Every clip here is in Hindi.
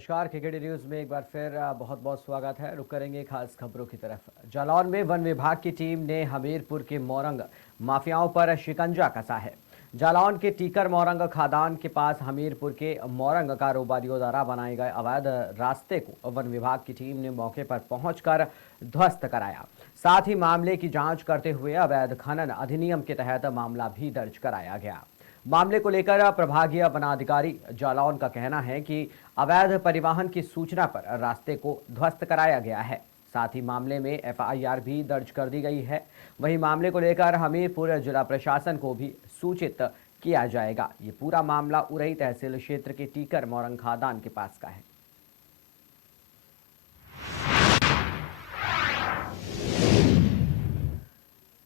नमस्कार। केकेडी न्यूज में एक बार फिर बहुत बहुत स्वागत है। रुक करेंगे खास खबरों की तरफ। जालौन में वन विभाग की टीम ने हमीरपुर के मोरंग माफियाओं पर शिकंजा कसा है। जालौन के टीकर मोरंग खादान के पास हमीरपुर के मोरंग कारोबारियों द्वारा बनाए गए अवैध रास्ते को वन विभाग की टीम ने मौके पर पहुंचकर ध्वस्त कराया। साथ ही मामले की जांच करते हुए अवैध खनन अधिनियम के तहत मामला भी दर्ज कराया गया। मामले को लेकर प्रभागीय वनाधिकारी जालौन का कहना है कि अवैध परिवहन की सूचना पर रास्ते को ध्वस्त कराया गया है। साथ ही मामले में एफआईआर भी दर्ज कर दी गई है। वहीं मामले को लेकर हमीरपुर जिला प्रशासन को भी सूचित किया जाएगा। ये पूरा मामला उरई तहसील क्षेत्र के टीकर मोरंग खादान के पास का है।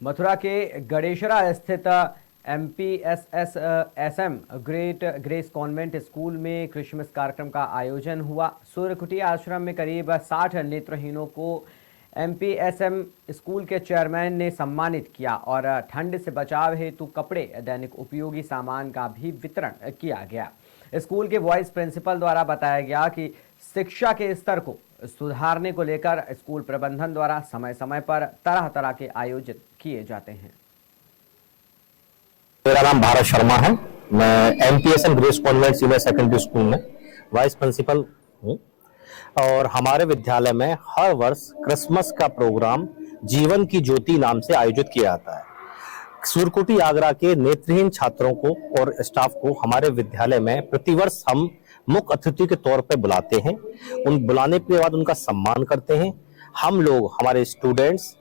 मथुरा के गणेशरा स्थित MPSSSM great grace convent school में क्रिसमस कार्यक्रम का आयोजन हुआ। सूर्यकुटी आश्रम में करीब 60 नेत्रहीनों को MPSM स्कूल के चेयरमैन ने सम्मानित किया और ठंड से बचाव हेतु कपड़े, दैनिक उपयोगी सामान का भी वितरण किया गया। स्कूल के वाइस प्रिंसिपल द्वारा बताया गया कि शिक्षा के स्तर को सुधारने को लेकर स्कूल प्रबंधन द्वारा समय समय पर तरह तरह के आयोजित किए जाते हैं। मेरा नाम भारत शर्मा है। मैं MPSM grace convent senior secondary school में वाइस प्रिंसिपल हूँ और हमारे विद्यालय में हर वर्ष क्रिसमस का प्रोग्राम जीवन की ज्योति नाम से आयोजित किया जाता है। सूर्यकुटी आगरा के नेत्रहीन छात्रों को और स्टाफ को हमारे विद्यालय में प्रतिवर्ष हम मुख्य अतिथि के तौर पर बुलाते हैं। उन बुलाने के बाद उनका सम्मान करते हैं। हम लोग, हमारे स्टूडेंट्स,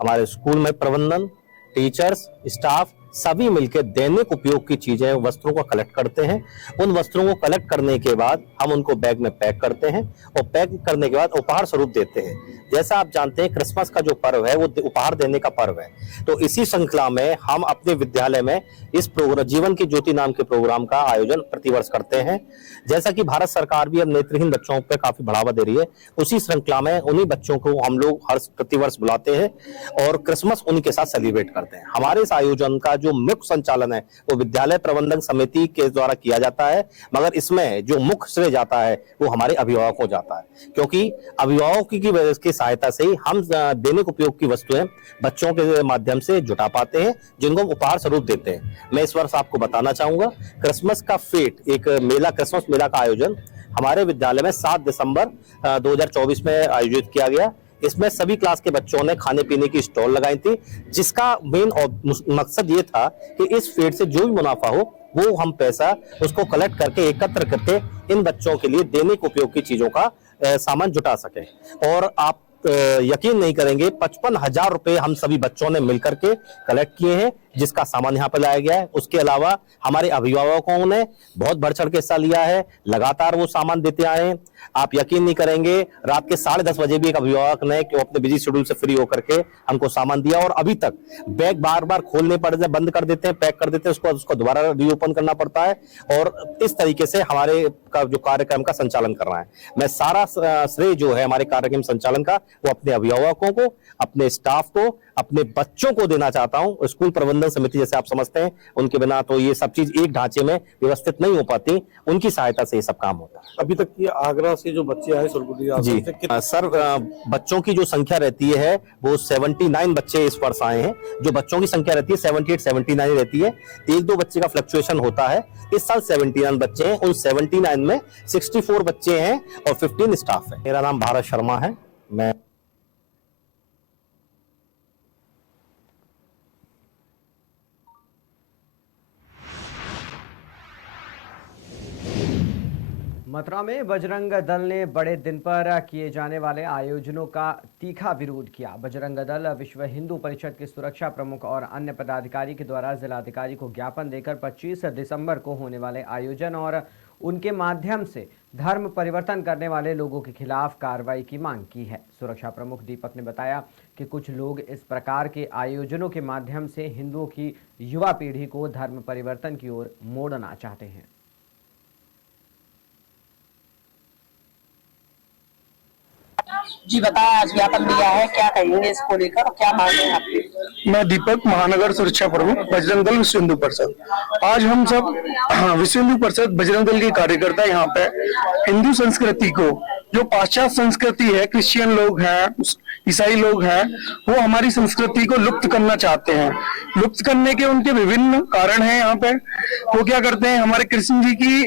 हमारे स्कूल में प्रबंधन, टीचर्स, स्टाफ सभी मिलकर दैनिक उपयोग की चीजें, वस्त्रों को कलेक्ट करते हैं। उन वस्त्रों को कलेक्ट करने के बाद हम उनको बैग में पैक करते हैं और पैक करने के बाद उपहार स्वरूप देते हैं। जैसा आप जानते हैं, क्रिसमस का जो पर्व है वो उपहार देने का पर्व है। तो इसी श्रृंखला में हम अपने विद्यालय में इस प्रोग्राम जीवन की ज्योति नाम के प्रोग्राम का आयोजन प्रतिवर्ष करते हैं। जैसा कि भारत सरकार भी अब नेत्रहीन बच्चों पर काफी बढ़ावा दे रही है, उसी श्रृंखला में उन्हीं बच्चों को हम लोग हर प्रतिवर्ष बुलाते हैं और क्रिसमस उन्हीं के साथ सेलिब्रेट करते हैं। हमारे इस आयोजन का जो मुख्य संचालन है वो विद्यालय प्रबंधन समिति के द्वारा किया जाता है, मगर इसमें जो मुख्य श्रेय जाता है वो हमारे अभिभावकों को जाता है, क्योंकि अभिभावकों की वजह की सहायता से ही हम दैनिक उपयोग की वस्तुएं बच्चों के माध्यम से जुटा पाते हैं, जिनको उपहार स्वरूप देते हैं। मैं इस वर्ष आपको बताना चाहूंगा, क्रिसमस का फेट, एक मेला, क्रिसमस मेला का आयोजन हमारे विद्यालय में 7 दिसंबर 2024 में आयोजित किया गया। इसमें सभी क्लास के बच्चों ने खाने पीने की स्टॉल लगाई थी, जिसका मेन मकसद ये था कि इस फेड से जो भी मुनाफा हो वो हम पैसा उसको कलेक्ट करके एकत्र करके इन बच्चों के लिए दैनिक उपयोग की चीजों का सामान जुटा सके। और आप यकीन नहीं करेंगे, 55,000 रुपए हम सभी बच्चों ने मिलकर के कलेक्ट किए हैं, जिसका सामान यहाँ पर लाया गया है। उसके अलावा हमारे अभिभावकों ने बहुत बढ़ चढ़ के हिस्सा लिया है, लगातार वो सामान देते आए हैं। आप यकीन नहीं करेंगे, रात के 10:30 बजे भी एक अभिभावक ने अपने बिजी शेड्यूल से फ्री होकर के हमको सामान दिया और अभी तक बैग बार बार खोलने पड़ते, बंद कर देते हैं, पैक कर देते हैं, उसको दोबारा रीओपन करना पड़ता है और इस तरीके से हमारे का जो कार्यक्रम का संचालन कर रहा है। मैं सारा श्रेय जो है हमारे कार्यक्रम संचालन का वो अपने अभिभावकों को, अपने स्टाफ को, अपने बच्चों को देना चाहता हूं। स्कूल प्रबंधन समिति जैसे आप समझते हैं, उनके बिना तो ये सब चीज एक ढांचे में व्यवस्थित नहीं हो पाती, उनकी सहायता से ये सब काम होता है। अभी तक ये आगरा से जो बच्चे आए सूर्यकुटी जी सर, बच्चों की जो संख्या रहती है वो 79 बच्चे इस वर्ष आए हैं। जो बच्चों की संख्या रहती है 78-79 रहती है, 1-2 बच्चे का फ्लक्चुएशन होता है। इस साल 79 बच्चे हैं, उन 79 में 64 बच्चे हैं और 15 स्टाफ है। मेरा नाम भारत शर्मा है। मैं मथुरा में बजरंग दल ने बड़े दिन पर किए जाने वाले आयोजनों का तीखा विरोध किया। बजरंग दल विश्व हिंदू परिषद के सुरक्षा प्रमुख और अन्य पदाधिकारी के द्वारा जिलाधिकारी को ज्ञापन देकर 25 दिसंबर को होने वाले आयोजन और उनके माध्यम से धर्म परिवर्तन करने वाले लोगों के खिलाफ कार्रवाई की मांग की है। सुरक्षा प्रमुख दीपक ने बताया कि कुछ लोग इस प्रकार के आयोजनों के माध्यम से हिंदुओं की युवा पीढ़ी को धर्म परिवर्तन की ओर मोड़ना चाहते हैं। जी बताया, आज ज्ञापन दिया है, क्या कहेंगे इसको लेकर, क्या मांग है आपकी? मैं दीपक, महानगर सुरक्षा प्रमुख, बजरंग दल विश्व हिंदू परिषद। आज हम सब विश्व हिंदू परिषद बजरंग दल के कार्यकर्ता यहाँ पे हिंदू संस्कृति को, जो पाश्चात्य संस्कृति है, क्रिश्चियन लोग हैं, ईसाई लोग हैं, वो हमारी संस्कृति को लुप्त करना चाहते हैं। लुप्त करने के उनके विभिन्न कारण हैं। यहाँ पे वो क्या करते हैं, हमारे कृष्ण जी की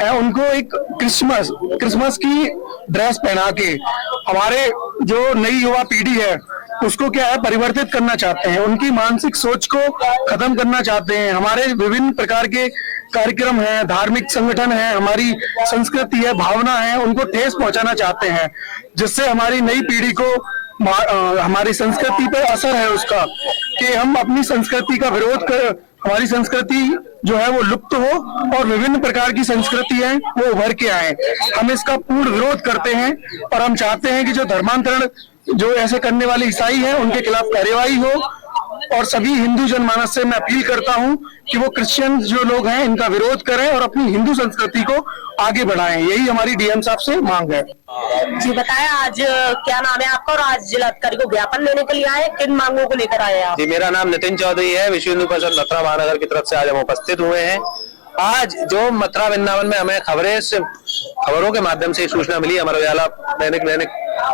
है, उनको एक क्रिसमस की ड्रेस पहना के हमारे जो नई युवा पीढ़ी है उसको क्या है परिवर्तित करना चाहते हैं, उनकी मानसिक सोच को खत्म करना चाहते हैं। हमारे विभिन्न प्रकार के कार्यक्रम हैं, धार्मिक संगठन है, हमारी संस्कृति है, भावना है, उनको ठेस पहुंचाना चाहते हैं, जिससे हमारी नई पीढ़ी को हमारी संस्कृति पे असर है उसका, कि हम अपनी संस्कृति का विरोध कर, हमारी संस्कृति जो है वो लुप्त हो और विभिन्न प्रकार की संस्कृति है वो उभर के आए। हम इसका पूर्ण विरोध करते हैं और हम चाहते हैं कि जो धर्मांतरण जो ऐसे करने वाले ईसाई हैं उनके खिलाफ कार्यवाही हो, और सभी हिंदू जनमानस से मैं अपील करता हूं कि वो क्रिश्चियन जो लोग हैं इनका विरोध करें और अपनी हिंदू संस्कृति को आगे बढ़ाएं। यही हमारी डीएम साहब से मांग है। जी बताएं, आज क्या नाम है आपका और आज जिलाधिकारी को ज्ञापन देने के लिए आए, किन मांगों को लेकर आए आप? जी, मेरा नाम नितिन चौधरी है। विश्व हिंदू परिषद मथुरा महानगर की तरफ से आज हम उपस्थित हुए हैं। आज जो मथुरा वृंदावन में हमें खबरों के माध्यम से सूचना मिली, अमर उजाला दैनिक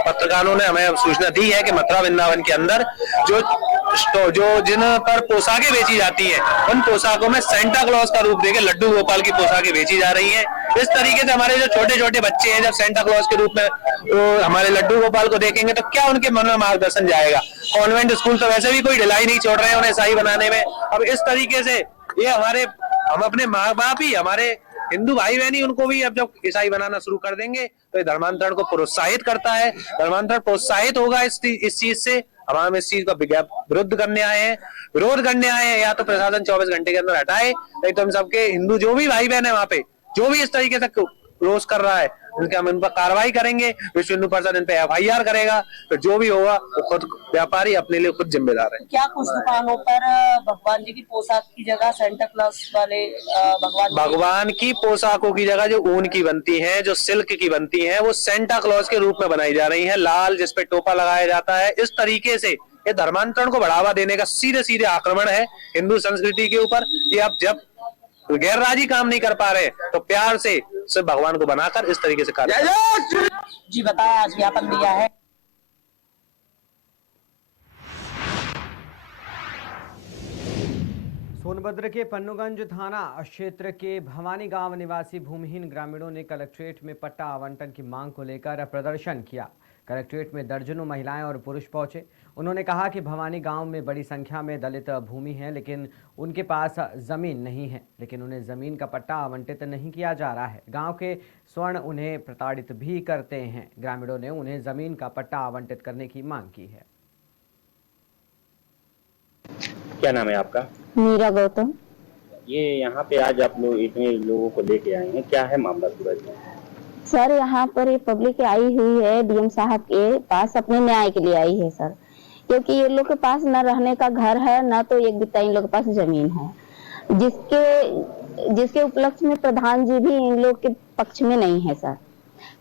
पत्रकारों ने हमें सूचना दी है कि मथुरा वृंदावन के अंदर जो जिन पर पोशाकें बेची जाती हैं, उन पोशाकों में सेंटा क्लॉज का रूप देके लड्डू गोपाल की पोशाकें बेची जा रही हैं। इस तरीके से हमारे जो छोटे छोटे बच्चे हैं, जब सेंटा क्लॉज के रूप में हमारे लड्डू गोपाल को देखेंगे तो क्या उनके मन में मार्गदर्शन जाएगा। कॉन्वेंट स्कूल तो वैसे भी कोई ढिलाई नहीं छोड़ रहे हैं उन्हें ईसाई बनाने में। अब इस तरीके से ये हम अपने माँ बाप ही, हमारे हिंदू भाई बहन ही, उनको भी अब जब ईसाई बनाना शुरू कर देंगे तो ये धर्मांतरण को प्रोत्साहित करता है। धर्मांतरण प्रोत्साहित होगा इस चीज से। हम इस चीज का विरोध करने आए हैं। या तो प्रशासन 24 घंटे के अंदर हटाए, नहीं तो हम सबके हिंदू जो भी भाई बहन है वहां पे जो भी इस तरीके से रोष कर रहा है उनके हम इन पर कार्रवाई करेंगे। विश्व हिंदू परिषद इन पे FIR करेगा। तो जो भी होगा वो खुद व्यापारी अपने लिए खुद जिम्मेदार है। क्या कुछ दुकानों पर भगवान जी की पोशाक की जगह सेंटा क्लॉज वाले भगवान की पोशाकों की जगह जो ऊन की बनती है, जो सिल्क की बनती है, वो सेंटा क्लॉज के रूप में बनाई जा रही है। लाल जिसपे टोपा लगाया जाता है। इस तरीके से ये धर्मांतरण को बढ़ावा देने का सीधे आक्रमण है हिंदू संस्कृति के ऊपर। ये अब जब गैरराजी काम नहीं कर पा रहे तो प्यार से सिर्फ भगवान को बनाकर इस तरीके से कार्य। जी बताया, आज ज्ञापन दिया है। सोनभद्र के पन्नूगंज थाना क्षेत्र के भवानी गांव निवासी भूमिहीन ग्रामीणों ने कलेक्ट्रेट में पट्टा आवंटन की मांग को लेकर प्रदर्शन किया। कलेक्ट्रेट में दर्जनों महिलाएं और पुरुष पहुंचे। उन्होंने कहा कि भवानी गांव में बड़ी संख्या में दलित भूमि है, लेकिन उनके पास जमीन नहीं है, लेकिन उन्हें जमीन का पट्टा आवंटित नहीं किया जा रहा है। गांव के स्वर्ण उन्हें प्रताड़ित भी करते हैं। ग्रामीणों ने उन्हें जमीन का पट्टा आवंटित करने की मांग की है। क्या नाम है आपका? मीरा गौतम। ये यहाँ पे आज आप लोग इतने लोगों को लेके आए हैं, क्या है मामला पूरा? सर यहाँ पर ये पब्लिक आई हुई है, डीएम साहब के पास अपने न्याय के लिए आई है सर, क्योंकि ये लोग के पास न रहने का घर है, न तो एक बित्ता इन लोग के पास जमीन है, जिसके उपलक्ष्य में प्रधान जी भी इन लोग के पक्ष में नहीं है सर।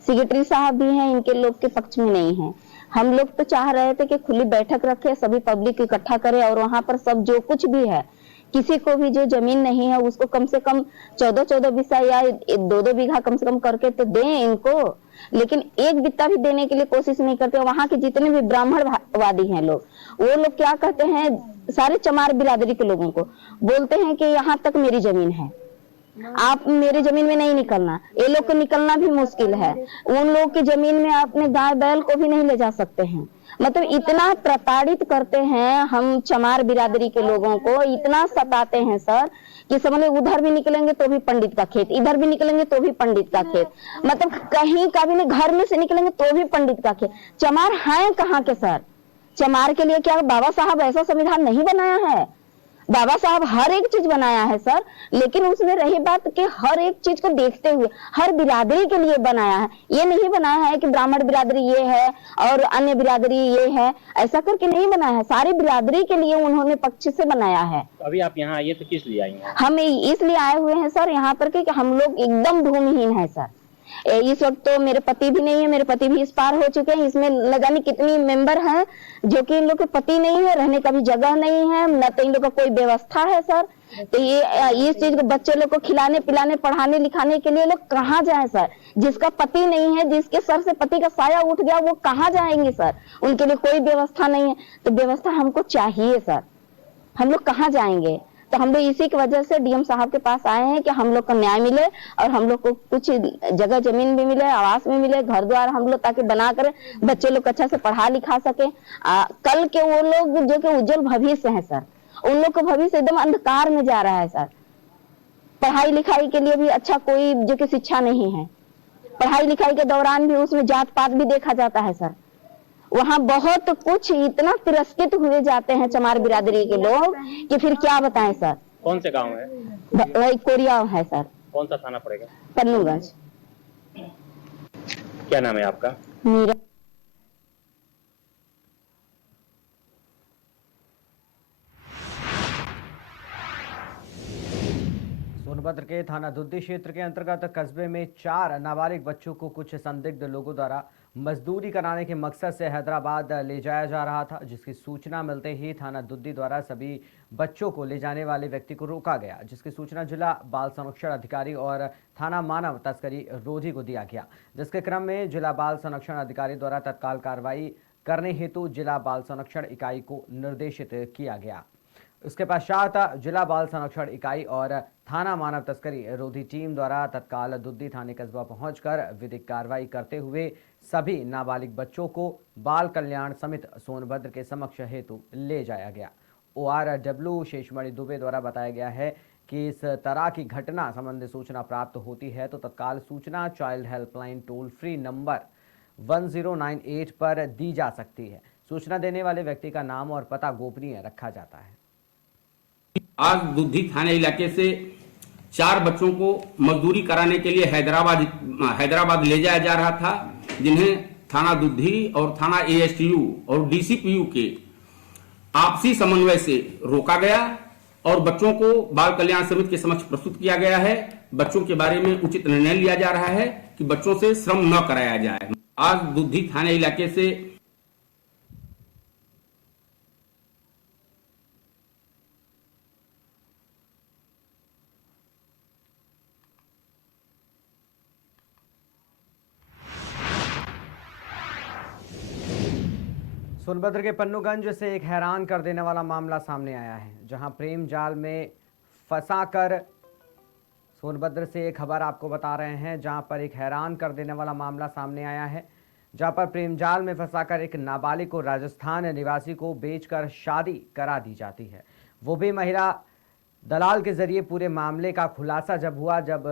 सेक्रेटरी साहब भी हैं, इनके लोग के पक्ष में नहीं है। हम लोग तो चाह रहे थे कि खुली बैठक रखे, सभी पब्लिक इकट्ठा करे और वहां पर सब जो कुछ भी है, किसी को भी जो जमीन नहीं है उसको कम से कम 14-14 बीघा या 2-2 बीघा कम से कम करके तो दें इनको, लेकिन एक बित्ता भी देने के लिए कोशिश नहीं करते। वहां के जितने भी ब्राह्मणवादी हैं लोग, वो लोग क्या कहते हैं, सारे चमार बिरादरी के लोगों को बोलते हैं कि यहाँ तक मेरी जमीन है, आप मेरी जमीन में नहीं निकलना। ये लोग को निकलना भी मुश्किल है। उन लोग की जमीन में अपने गाय बैल को भी नहीं ले जा सकते हैं। मतलब इतना प्रताड़ित करते हैं हम चमार बिरादरी के लोगों को, इतना सताते हैं सर कि समझ लो उधर भी निकलेंगे तो भी पंडित का खेत, इधर भी निकलेंगे तो भी पंडित का खेत, मतलब कहीं का भी नहीं, घर में से निकलेंगे तो भी पंडित का खेत। चमार हैं कहाँ के सर? चमार के लिए क्या बाबा साहब ऐसा संविधान नहीं बनाया है? बाबा साहब हर एक चीज बनाया है सर, लेकिन उसमें रही बात कि हर एक चीज को देखते हुए हर बिरादरी के लिए बनाया है। ये नहीं बनाया है कि ब्राह्मण बिरादरी ये है और अन्य बिरादरी ये है, ऐसा करके नहीं बनाया है। सारी बिरादरी के लिए उन्होंने पक्ष से बनाया है। अभी आप यहाँ आइए तो किस लिए आई हैं? हम इसलिए आए हुए हैं सर यहाँ पर कि हम लोग एकदम भूमिहीन है सर, इस वक्त तो मेरे पति भी नहीं है, मेरे पति भी इस पार हो चुके हैं। इसमें न जाने कितनी मेंबर हैं जो कि इन लोग के पति नहीं है, रहने का भी जगह नहीं है, न तो इन लोग का कोई व्यवस्था है सर। तो ये चीज को बच्चे लोग को खिलाने पिलाने पढ़ाने लिखाने के लिए लोग कहाँ जाए सर? जिसका पति नहीं है, जिसके सर से पति का साया उठ गया, वो कहाँ जाएंगे सर? उनके लिए कोई व्यवस्था नहीं है। तो व्यवस्था हमको चाहिए सर, हम लोग कहाँ जाएंगे? तो हम लोग इसी की वजह से डीएम साहब के पास आए हैं कि हम लोग को न्याय मिले और हम लोग को कुछ जगह जमीन भी मिले, आवास भी मिले, घर द्वार हम लोग ताकि बना कर बच्चे लोग अच्छा से पढ़ा लिखा सके। कल के वो लोग जो कि उज्जवल भविष्य है सर, उन लोग का भविष्य एकदम अंधकार में जा रहा है सर। पढ़ाई लिखाई के लिए भी अच्छा कोई जो कि शिक्षा नहीं है, पढ़ाई लिखाई के दौरान भी उसमें जात पात भी देखा जाता है सर। वहाँ बहुत कुछ इतना तिरस्कृत हुए जाते हैं चमार बिरादरी के लोग कि फिर क्या बताएं सर। कौन से गांव है? वही कोरिया है सर। कौन सा थाना पड़ेगा? पन्नूगंज। क्या नाम है आपका? मीरा। सोनभद्र के थाना दुद्दी क्षेत्र के अंतर्गत कस्बे में 4 नाबालिग बच्चों को कुछ संदिग्ध लोगों द्वारा मजदूरी कराने के मकसद से हैदराबाद ले जाया जा रहा था, जिसकी सूचना मिलते ही थाना दुद्दी द्वारा सभी बच्चों को ले जाने वाले व्यक्ति को रोका गया, जिसकी सूचना जिला बाल संरक्षण अधिकारी और थाना मानव तस्करी रोधी को दिया गया, जिसके क्रम में जिला बाल संरक्षण अधिकारी द्वारा तत्काल कार्रवाई करने हेतु जिला बाल संरक्षण इकाई को निर्देशित किया गया। इसके पश्चात जिला बाल संरक्षण इकाई और थाना मानव तस्करी रोधी टीम द्वारा तत्काल दुद्दी थाने कस्बा पहुंचकर विधिक कार्रवाई करते हुए सभी नाबालिग बच्चों को बाल कल्याण समिति सोनभद्र के समक्ष हेतु ले जाया गया। ORW शेषमणि दुबे द्वारा बताया गया है कि इस तरह की घटना संबंधी सूचना प्राप्त होती है तो तत्काल सूचना child helpline toll free number 1098 पर दी जा सकती है। सूचना देने वाले व्यक्ति का नाम और पता गोपनीय रखा जाता है। आज दुद्दी थाने इलाके से 4 बच्चों को मजदूरी कराने के लिए हैदराबाद ले जाया जा रहा था, जिन्हें थाना दुद्दी और थाना ASTU और DCPU के आपसी समन्वय से रोका गया और बच्चों को बाल कल्याण समिति के समक्ष प्रस्तुत किया गया है। बच्चों के बारे में उचित निर्णय लिया जा रहा है कि बच्चों से श्रम न कराया जाए। आज दुद्दी थाने इलाके से सोनभद्र के पन्नूगंज से एक हैरान कर देने वाला मामला सामने आया है, जहां प्रेम जाल में फंसाकर सोनभद्र से एक खबर आपको बता रहे हैं, जहां पर एक हैरान कर देने वाला मामला सामने आया है, जहां पर प्रेम जाल में फंसाकर एक नाबालिग को राजस्थान निवासी को बेचकर शादी करा दी जाती है। वो भी महिला दलाल के जरिए। पूरे मामले का खुलासा जब हुआ जब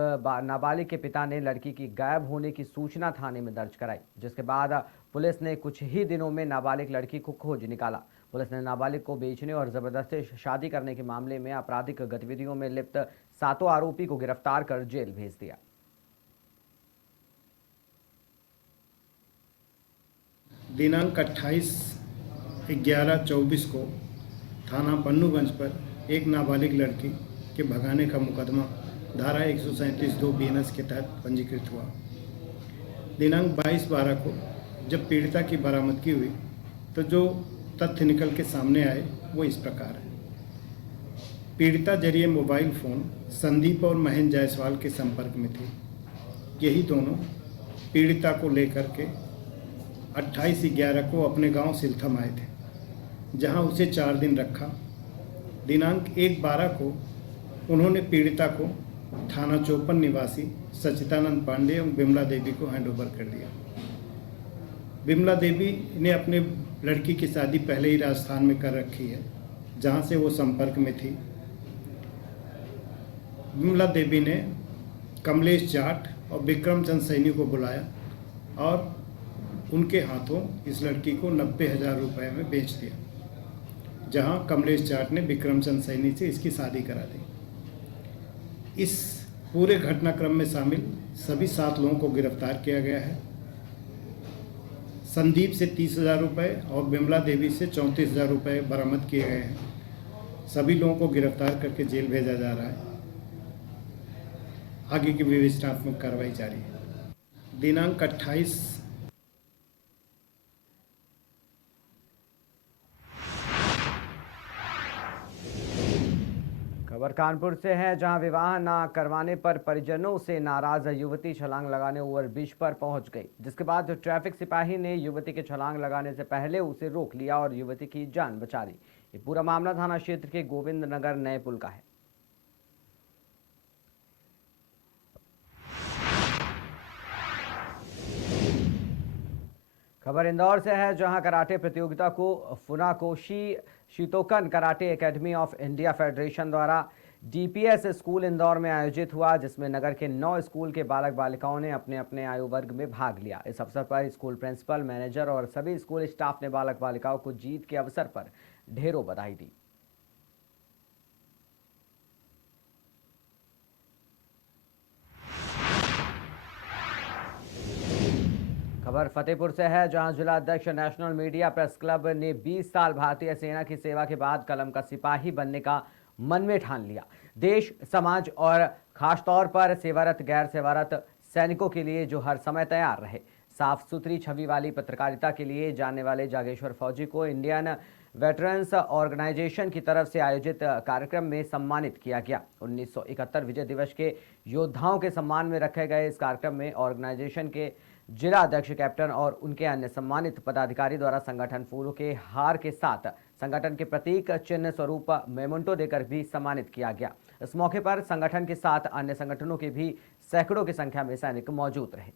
नाबालिग के पिता ने लड़की की गायब होने की सूचना थाने में दर्ज कराई, जिसके बाद पुलिस ने कुछ ही दिनों में नाबालिग लड़की को खोज निकाला। पुलिस ने नाबालिग को बेचने और जबरदस्ती शादी करने के मामले में आपराधिक गतिविधियों में लिप्त 7 आरोपी को गिरफ्तार कर जेल भेज दिया। दिनांक 28/11/24 को थाना पन्नूगंज पर एक नाबालिग लड़की के भगाने का मुकदमा धारा 137(2) BNS के तहत पंजीकृत हुआ। दिनांक 22/12 को जब पीड़िता की बरामदगी हुई तो जो तथ्य निकल के सामने आए वो इस प्रकार है। पीड़िता जरिए मोबाइल फ़ोन संदीप और महेंद्र जायसवाल के संपर्क में थे। यही दोनों पीड़िता को लेकर के 28/11 को अपने गांव सिलथम आए थे, जहां उसे 4 दिन रखा। दिनांक 1/12 को उन्होंने पीड़िता को थाना चौपन निवासी सचिदानंद पांडे एवं बिमला देवी को हैंडओवर कर दिया। बिमला देवी ने अपने लड़की की शादी पहले ही राजस्थान में कर रखी है, जहां से वो संपर्क में थी। बिमला देवी ने कमलेश जाट और विक्रम चंद सैनी को बुलाया और उनके हाथों इस लड़की को 90,000 रुपये में बेच दिया, जहां कमलेश जाट ने विक्रम चंद सैनी से इसकी शादी करा दी। इस पूरे घटनाक्रम में शामिल सभी 7 लोगों को गिरफ्तार किया गया है। संदीप से 30,000 रुपये और बिमला देवी से 34,000 रुपये बरामद किए गए हैं। सभी लोगों को गिरफ्तार करके जेल भेजा जा रहा है। आगे की विवेचनात्मक कार्रवाई जारी है। दिनांक 28 खबर कानपुर से है, जहां विवाह ना करवाने पर परिजनों से नाराज युवती छलांग लगाने ओवरब्रिज पर पहुंच गई, जिसके बाद ट्रैफिक सिपाही ने युवती के छलांग लगाने से पहले उसे रोक लिया और युवती की जान बचा ली। ये पूरा मामला थाना क्षेत्र के गोविंद नगर नए पुल का है। खबर इंदौर से है, जहां कराटे प्रतियोगिता को Funakoshi Shotokan karate academy of India federation द्वारा डीपीएस स्कूल इंदौर में आयोजित हुआ, जिसमें नगर के 9 स्कूल के बालक बालिकाओं ने अपने अपने आयु वर्ग में भाग लिया। इस अवसर पर स्कूल प्रिंसिपल, मैनेजर और सभी स्कूल स्टाफ ने बालक बालिकाओं को जीत के अवसर पर ढेरों बधाई दी। खबर फतेहपुर से है, जहां जिला अध्यक्ष नेशनल मीडिया प्रेस क्लब ने 20 साल भारतीय सेना की सेवा के बाद कलम का सिपाही बनने का मन में ठान लिया। देश, समाज और खासतौर पर सेवारत गैर सेवारत सैनिकों के लिए जो हर समय तैयार रहे। साफ सुथरी छवि वाली पत्रकारिता के लिए जानने वाले जागेश्वर फौजी को इंडियन वेटरन्स ऑर्गेनाइजेशन की तरफ से आयोजित कार्यक्रम में सम्मानित किया गया। 1971 विजय दिवस के योद्धाओं के सम्मान में रखे गए इस कार्यक्रम में ऑर्गेनाइजेशन के जिला अध्यक्ष कैप्टन और उनके अन्य सम्मानित पदाधिकारी द्वारा संगठन फूलों के हार के साथ संगठन के प्रतीक चिन्ह स्वरूप मेमोंटो देकर भी सम्मानित किया गया। इस मौके पर संगठन के साथ अन्य संगठनों के भी सैकड़ों की संख्या में सैनिक मौजूद रहे।